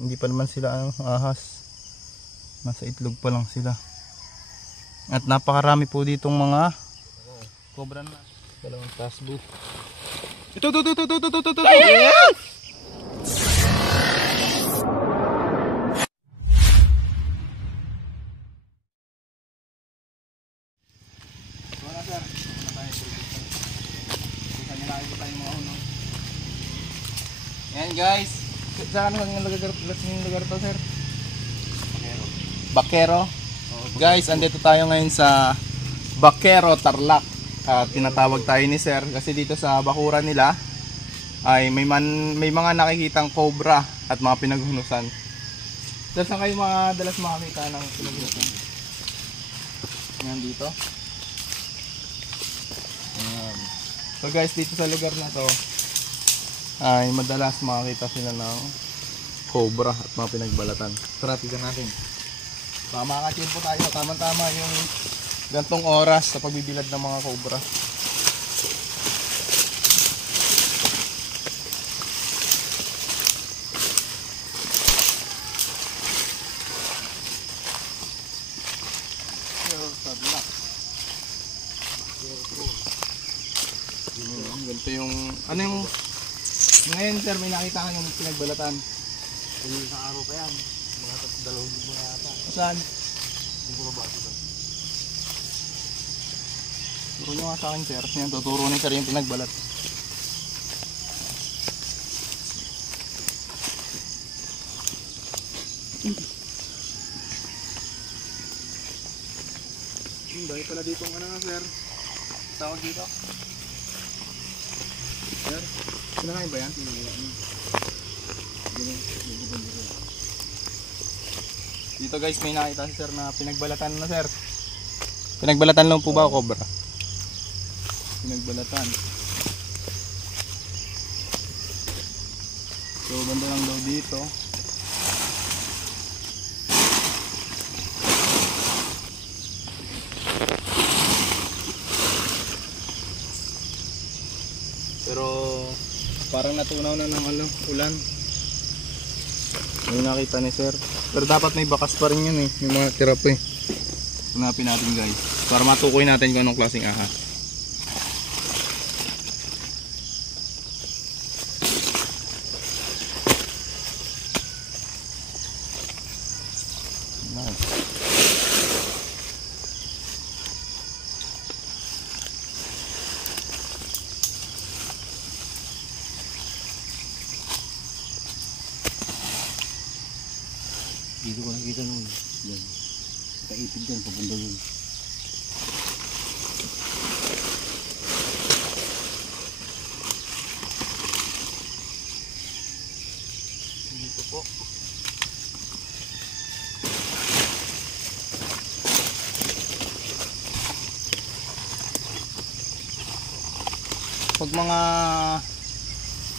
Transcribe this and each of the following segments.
Hindi pa naman sila ahas. Nasa itlog pa lang sila. At napakarami po ditong mga cobra na. Dalawang tasbo. Ito. Yes! Wala sir. Yan guys. Saan ang lugar to sir? Bakero. Guys, andito tayo ngayon sa Bakero, Tarlac. Tinatawag tayo ni sir kasi dito sa bakuran nila ay may mga nakikitang cobra at mga pinaghunusan. Sir, saan kayo madalas makakita ng pinaghunusan? Yan dito. Ayan. So guys, dito sa lugar na to ay madalas makakita sila ng cobra at mga pinagbalatan. Tara, tignan natin. Makakatid po tayo tama-tama yung gantong oras sa pagbibilad ng mga cobra. Ganito yung ano yung ngayon sir, may nakita ka ng pinagbalatan. Yung isang araw pa yan, mga 2,000 na yata. Saan? Hindi ko ba ito? Turo nyo nga sa akin sir. Yan, tuturo ni sir yung pinagbalat. Dahil pala dito ang ano nga sir. Tawag dito. Sir, sinakain ba yan? Dito guys, may nakita si sir na pinagbalatan na sir. Pinagbalatan lang po ba o cobra? Pinagbalatan. So banda lang daw dito. Pero parang natunaw na ng ulan. May nakita ni sir. Pero dapat may bakas pa rin yun eh. May mga tira pa eh. Hanapin natin guys. Para matukoy natin kung anong klaseng ahas. Dito ko nakita nung yan. Nakaipid yan, papunta yun. Dito po. Pag mga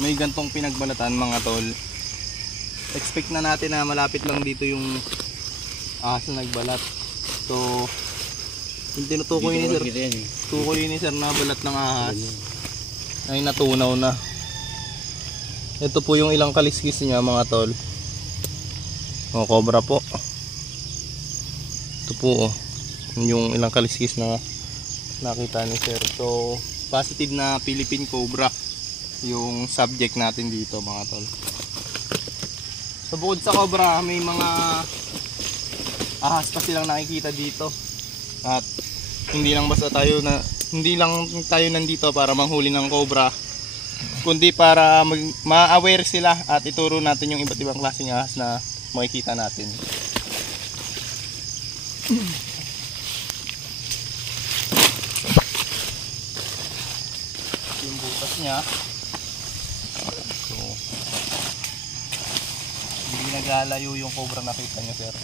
may gantong pinagbalatan mga tol, expect na natin na malapit lang dito yung ahas na nagbalat. So yung tinutukoy ni sir, tukoy ni sir na balat ng ahas ay natunaw na. Ito po yung ilang kaliskis niya mga tol. O, cobra po. Ito po yung ilang kaliskis na nakita ni sir. So positive na Philippine cobra yung subject natin dito mga tol. So bukod sa cobra, may mga ahas pa silang nakikita dito. At hindi lang tayo nandito para manghuli ng cobra, kundi para ma-aware sila at ituro natin yung iba't ibang klaseng ahas na makikita natin. Yung butas niya. So hindi naglalayo yung cobra nakita niyo sir.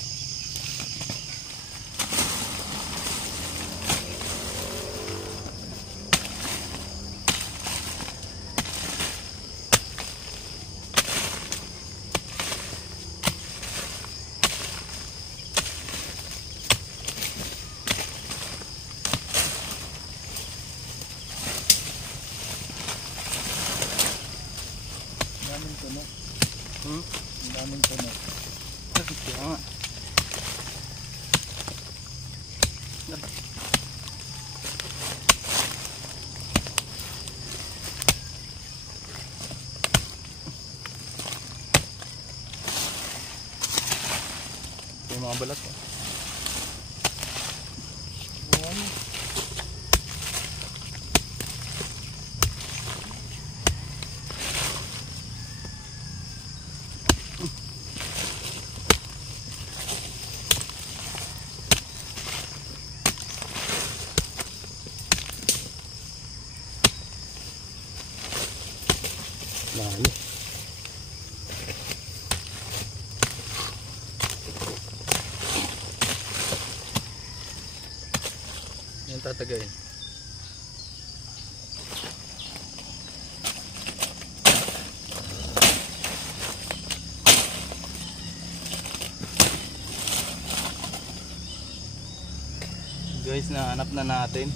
Daming tunog. Daming tunog. Kaya nga. Ito yung mga balat. Layo. Yan tatagayin. Guys, nahanap na natin.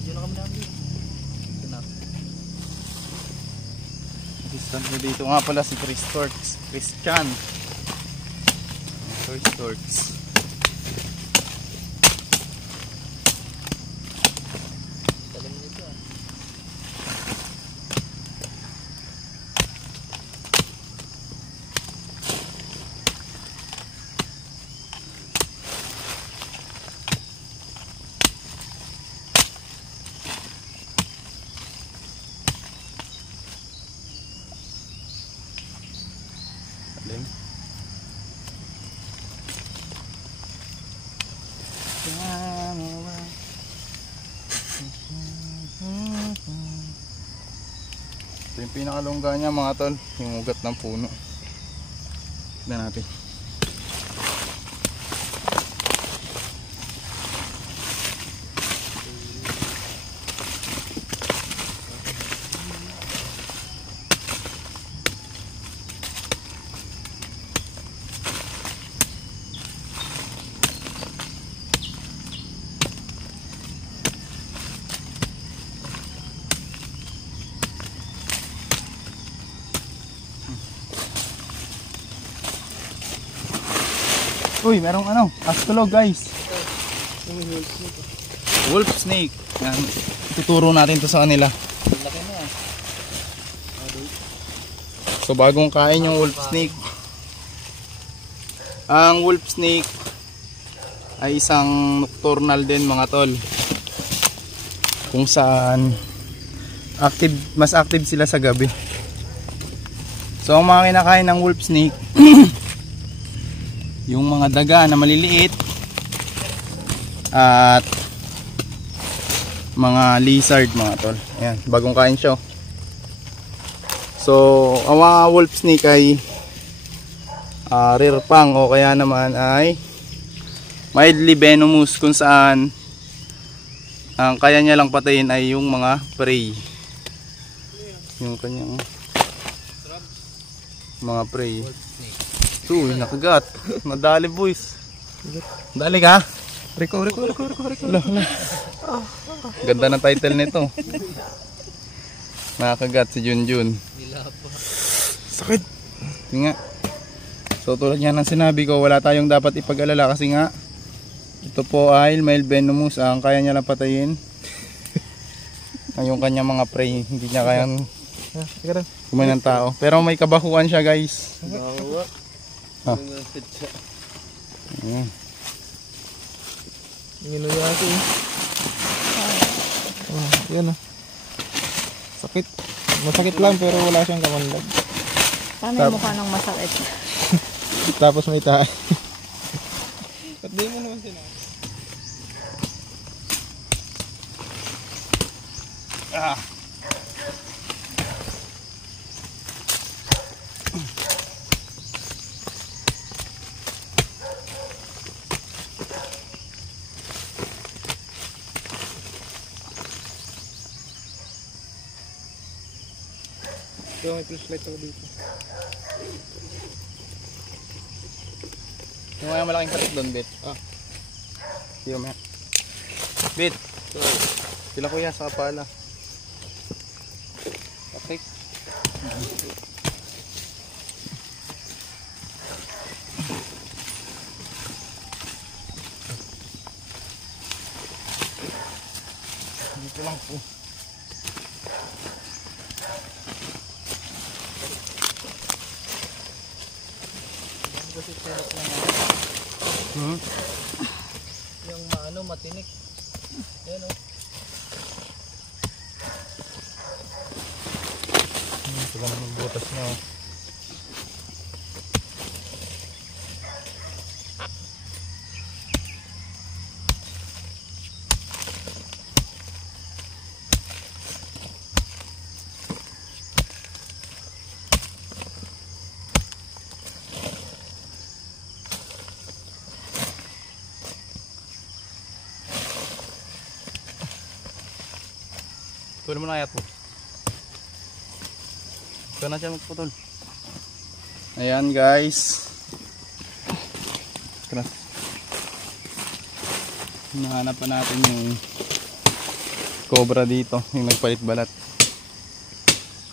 Diyan na kami namin. Assistant mo dito nga pala si Christian. Torts. Talim nito ah. Talim. Ito yung pinakalungga niya mga tol, yung ugat ng puno. Tignan natin. Uy, merong astrolog guys. Wolf snake. Yan. Tuturo natin to sa kanila. Laki na ah. So bagong kain yung wolf snake. Ang wolf snake ay isang nocturnal din mga tol. Kung saan mas active sila sa gabi. So ang mga kinakain ng wolf snake yung mga daga na maliliit at mga lizard mga tol. Ayan, bagong kain siya. So ang mga wolf snake ay rare pang o kaya naman ay mildly venomous, kung saan ang kaya niya lang patayin ay yung mga prey, yung kanyang mga prey. Uy, nakagat. Nadali boys. Dali ka. Riko. Ganda ng title nito. Nakakagat si Junjun. Sakit. Nga. So tulad nga ng sinabi ko, wala tayong dapat ipag-alala kasi nga ito po ay mild venomous. Ang kaya niya lang patayin ay yung kanya mga prey. Hindi niya kayang kumain ng tao. Pero may kabahuan siya guys. Ha. Ginuyati. Yan sakit. Masakit lang pero wala siyang kamandag. Paano yung mukha ng masakit? Tapos may tayo. Ba't di mo naman sinabi? So, may flashlight ako dito. Yung mga malaking patik doon, Bit. Yung mga Bit. Sila kuya sa kapala. Patik. Ito lang po. Kasi tulad lang yung maano matinik. Ayan o. Ito lang yung butas niya. Oh. Tuloy mo na kaya po. Ito na siya magputol. Ayan guys. Tara. Nahanap pa natin yung cobra dito. Yung nagpalit balat.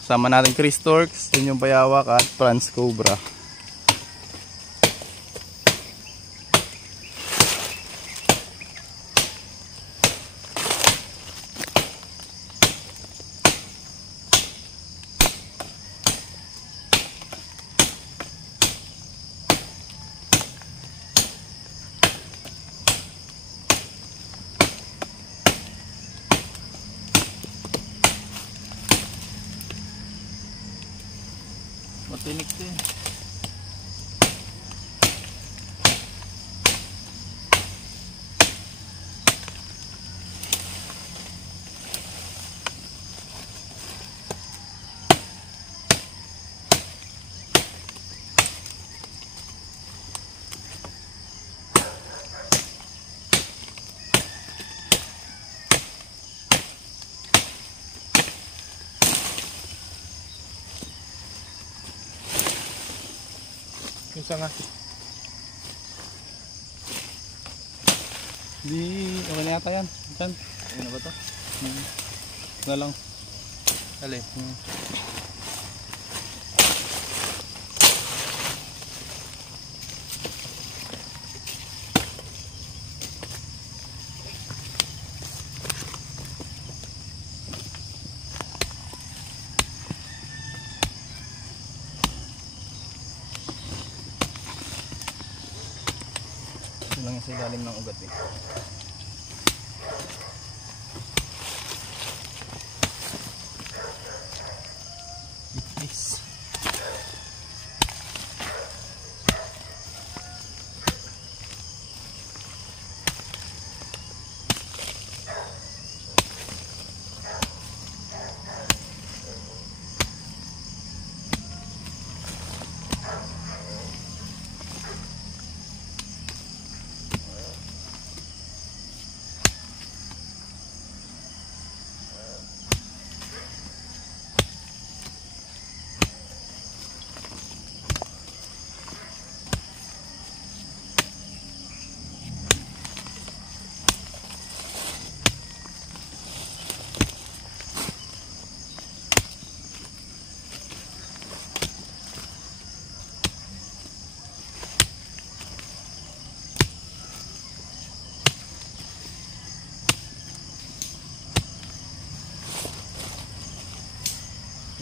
Sama natin Chris Torx, yun yung Bayawak at Franz Cobra. Matinik din. Isa nga. Di, okay na yata yan. Diyan. Okay na ba ito? Na lang. Dali. Lang sa ilalim ng ugat eh. Nice.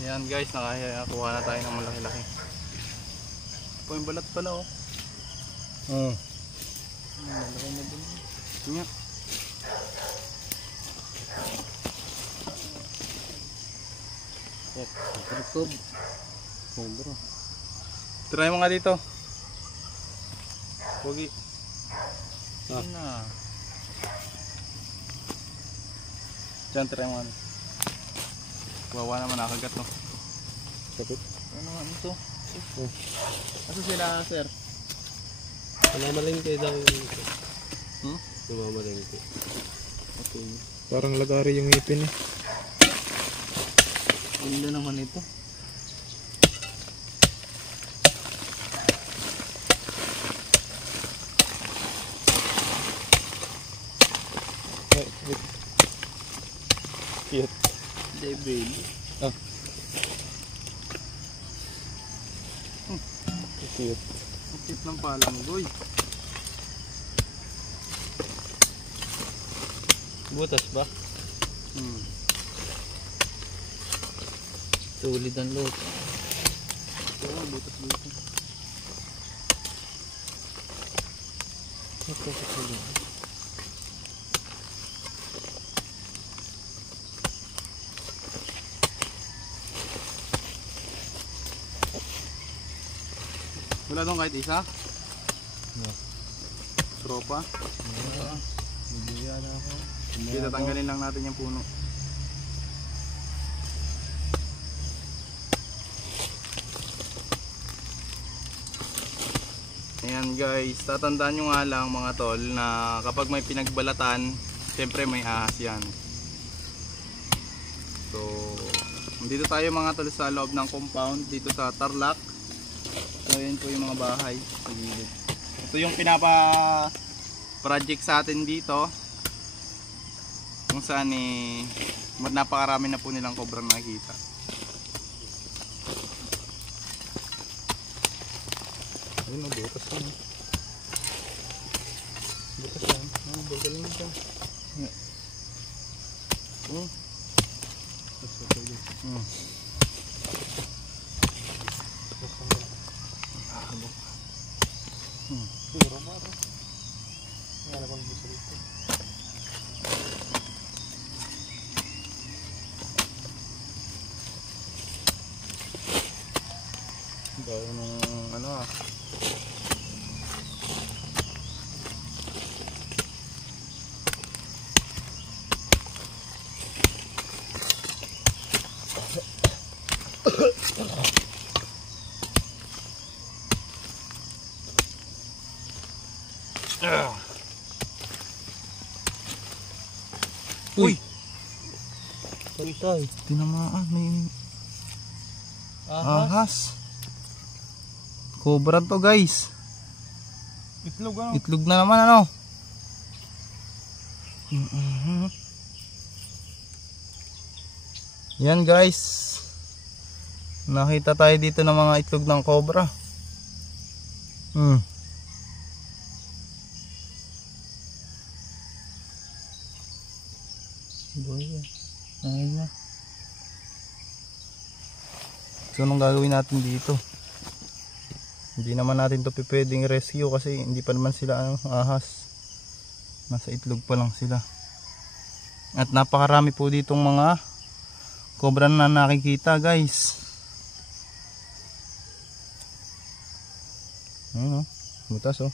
Ayan guys, nakakuha na tayo ng malaki-laki. Ito yung balat pala oh. Malaki na din. Tingnan. Cobra. Try mo nga dito. Pogi. Ah. Na. Diyan, try mo nga. Wawa naman nakagat no. Sakit. Ano nga ito? Asa sila sir? Namamalengke daw yun. Hmm? Namamalengke. Okay. Parang lagari yung ngipin eh. Ulo naman ito. Cute. Devil. Ah. Cute. Ang cute ng palanggoy. Butas ba? Solid ang load. Oo, butas-butas. Wala doon kahit isa? Tropa? Bibigyan ako. Dito tanggalin lang natin yung puno. Ayan guys, tatandaan nyo nga lang mga tol na kapag may pinagbalatan, syempre may ahas yan. So, dito tayo mga tol sa loob ng compound dito sa Tarlac. So, ayan po yung mga bahay sa gilid. Ito yung pinapa-project sa atin dito. Kung saan napakarami na po nilang cobrang nakikita. Ayun, butas yan. Butas yan. Galing dyan. Siguro ba? Wala bang gusto dito. Bago nung ano ah. Uy! Tay. Tinamaan, may ahas. Cobra to guys. Itlog ano? Itlog na naman ano. Yan guys. Nakita tayo dito ng mga itlog ng cobra. Ayun na. So anong gagawin natin dito? Hindi naman natin to pwedeng rescue kasi hindi pa naman sila ahas. Nasa itlog pa lang sila. At napakarami po ditong mga cobra na nakikita guys. Ayun o, butas o.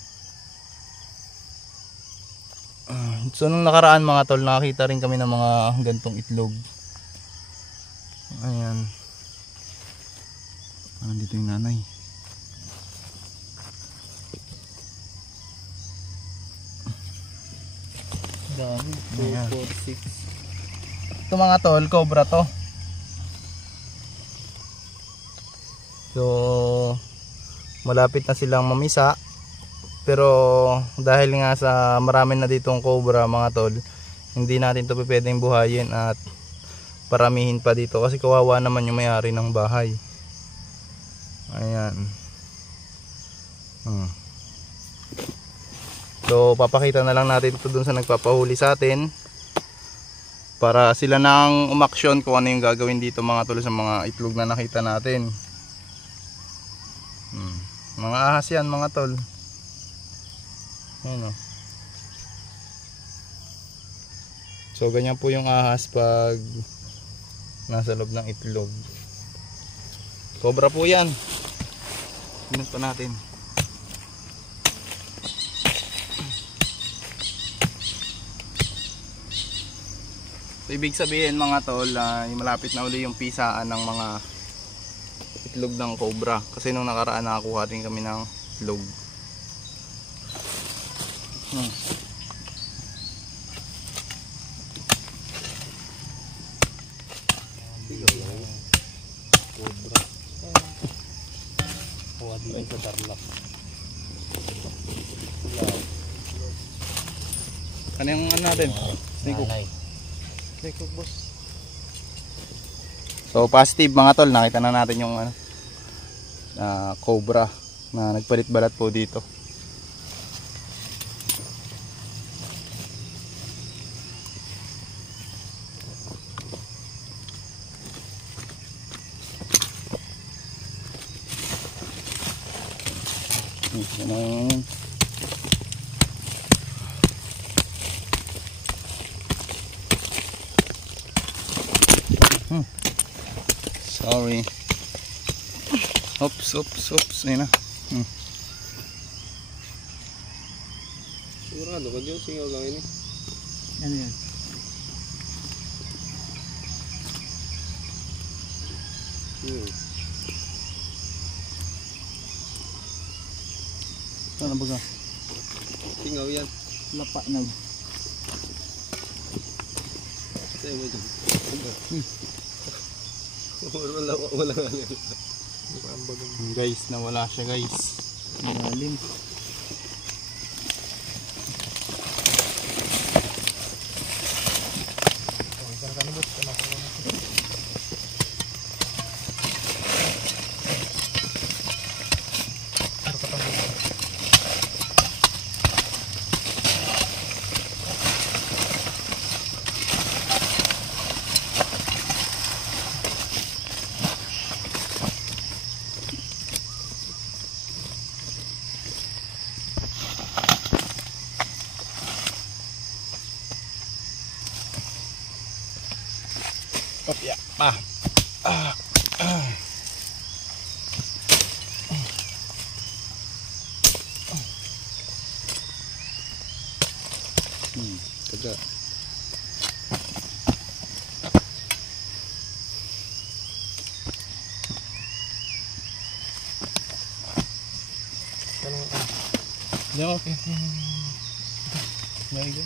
So nung nakaraan mga tol, nakakita rin kami ng mga gantong itlog. Ayan. Dito yung nanay. Dami. 2, 4, 6. Ito mga tol, cobra to. So malapit na silang mamisa. Pero dahil nga sa marami na ditong cobra mga tol, hindi natin to pwedeng buhayin at paramihin pa dito kasi kawawa naman yung may-ari ng bahay. Ayan. So papakita na lang natin ito dun sa nagpapahuli sa atin para sila nang umaksyon kung ano yung gagawin dito mga tol sa mga itlog na nakita natin. Mga ahas yan mga tol. Ayan o. So ganyan po yung ahas pag nasa loob ng itlog. Cobra po yan. Tingnan pa natin. So ibig sabihin mga tol, malapit na uli yung pisaan ng mga itlog ng cobra. Kasi nung nakaraan nakakuha rin kami ng itlog. Kuha dito sa Tarlac. Ano yung ano natin? Snake hook. Snake hook boss. So positive mga tol, nakita na natin yung cobra na nagpalit balat po dito. Ganun. Sorry. Oops. Ayun na. Sigurado ka dyan, singaw lang ini. Ano yan? Ano ba ka? Singaw yan. Lapa na. Sa'yo mo dyan. Wala nga yan. Guys, nawala siya guys. Malalim. Kopya. Pa. Taga. Yeah, okay. There you go.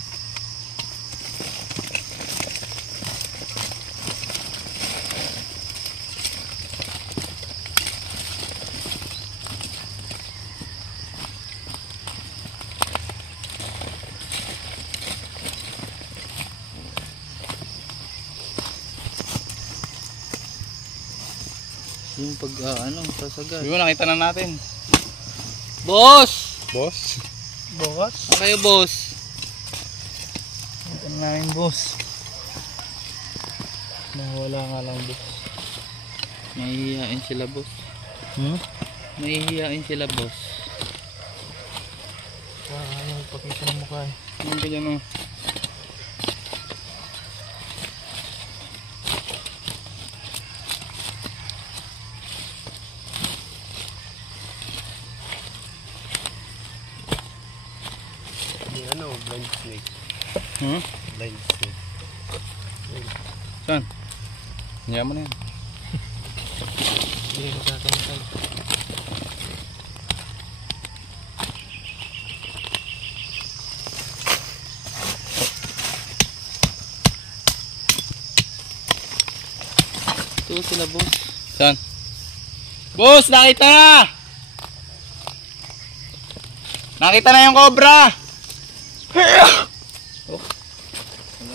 Yung pag sasagad. Yun, nakita na natin. Boss! Boss? Ano kayo, boss? Ito na namin boss. Nawala nga lang boss. Mahihiyain sila, boss. Mahihiyain sila, boss. Ayaw, pakita ng mukha eh. Ano ka dyan, oh? Ano, blind snake. Blind snake. Saan? Hiya mo na yan. Hindi mo kakantay. Ito sila, boss. Saan? Boss, nakita na! Nakita na yung cobra! Wala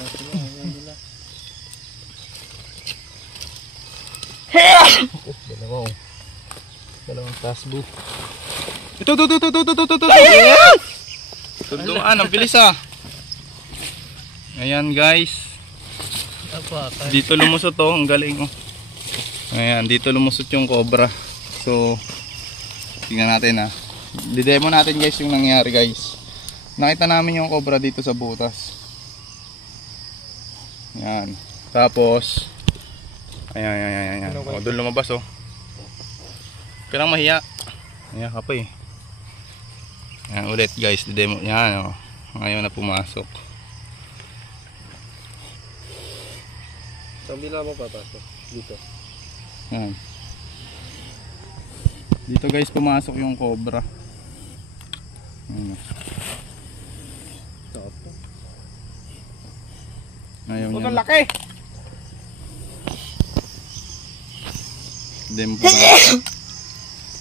sila, wala nila. Dalawang tasbo. Ito. Tunduan, ang bilis ah. Ayan guys. Dito lumusot oh, ang galing oh. Ayan, dito lumusot yung cobra. So, tingnan natin ah. Didemo natin guys yung nangyari guys. Nakita namin yung cobra dito sa butas. Ayan. Tapos, ayan. O, doon lumabas oh. Kailang mahiya. Ayan ka pa eh. Ayan ulit guys, didemo. Ayan oh. Ngayon na pumasok. Saan bila mo papasok? Dito. Ayan. Dito guys pumasok yung cobra. Ayan. Ayaw niya. Laki! Demo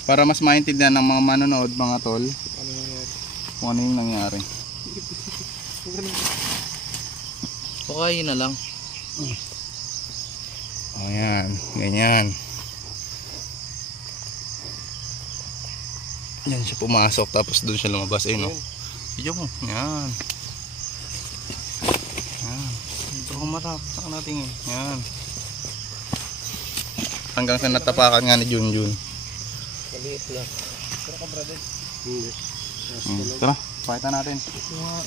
para mas maintindihan ng mga manonood mga tol kung ano yung nangyari. Okay na lang. Ayan, ganyan. Yan siya pumasok tapos doon siya lumabas. Ayun o. Video mo. Yan. Yan. Ito kumarap. Saka natin eh. Yan. Hanggang sa natapakan nga ni Junjun. Maliit lang. Pero ka brother. Tara, pakita natin.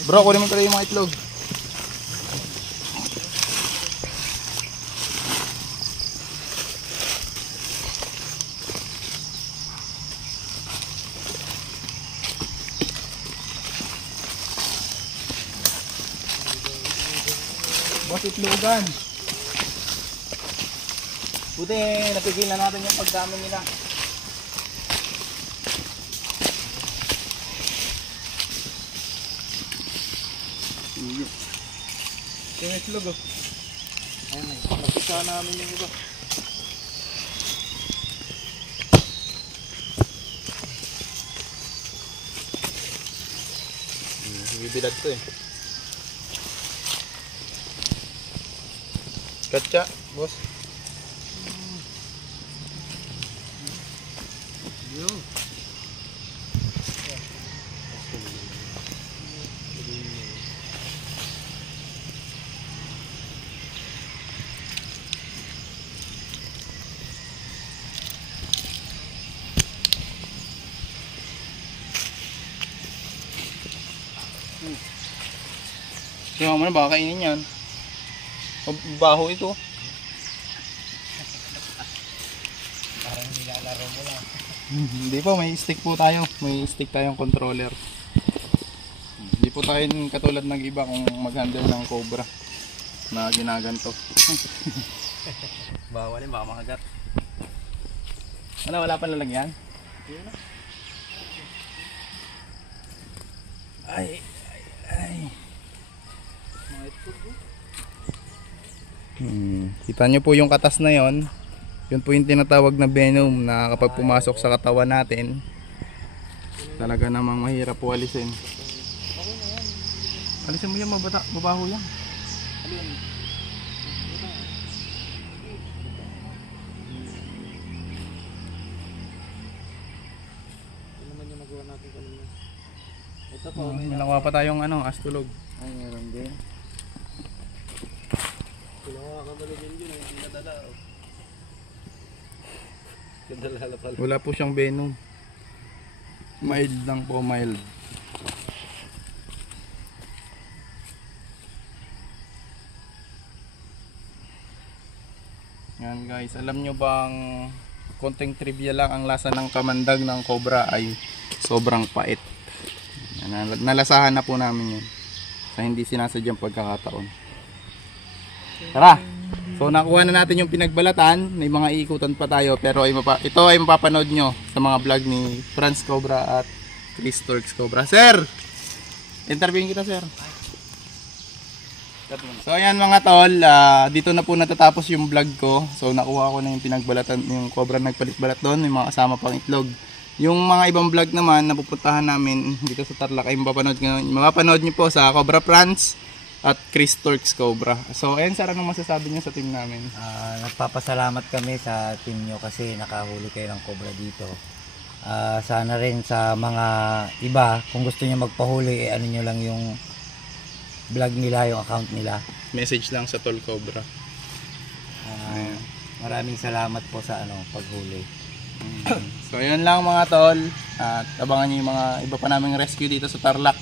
Bro, kunin mo pala yung mga itlog. Boss, itlogan. Buti, napigilan natin yung pagdami nila. Yung itlog oh. Ayun, napisa namin yung iba. Bibilad to eh. Katsa, boss. Tingnan mo na, baka kainin yan. Baho ito. Parang nilalaro mo lang. Hindi po, may stick po tayo. May stick tayong controller. Hindi po tayo katulad ng iba kung mag-handle ng cobra na ginaganto. Bawal yun, baka makagat. Ano, wala pa lalagyan? Ay, ay, ay. Kita nyo po yung katas na yon. Yun po yung tinatawag na venom na kapag pumasok sa katawan natin, talaga namang mahirap po alisin. Alisin mo yan, mabaho yan. Ito po, May nakuha pa tayong astulog. ay meron din. Wala po siyang venom. Mild lang po, mild. Yan guys, alam nyo bang konting trivia lang, ang lasa ng kamandag ng cobra ay sobrang pait. Nalasahan na po namin yun sa hindi sinasadyang pagkakataon. Tara! So nakuha na natin yung pinagbalatan, may mga iikutan pa tayo, pero ito ay mapapanood nyo sa mga vlog ni Franz Cobra at Chris Torx Cobra. Sir! Interviewin kita, sir. So ayan mga tol, dito na po natatapos yung vlog ko. So nakuha ko na yung pinagbalatan, yung cobra nagpalit-balat doon, may mga kasama pang itlog. Yung mga ibang vlog naman na pupuntahan namin dito sa Tarlac ay mapapanood nyo po sa Cobra Franz at Chris Torx Cobra. So ayan sir, anong masasabi nyo sa team namin? Nagpapasalamat kami sa team nyo kasi nakahuli kayo ng cobra dito. Sana rin sa mga iba, kung gusto nyo magpahuli, ano nyo lang yung vlog nila, yung account nila. Message lang sa Tol Cobra. Maraming salamat po sa paghuli. So yun lang mga tol, at abangan nyo yung mga iba pa naming rescue dito sa Tarlac.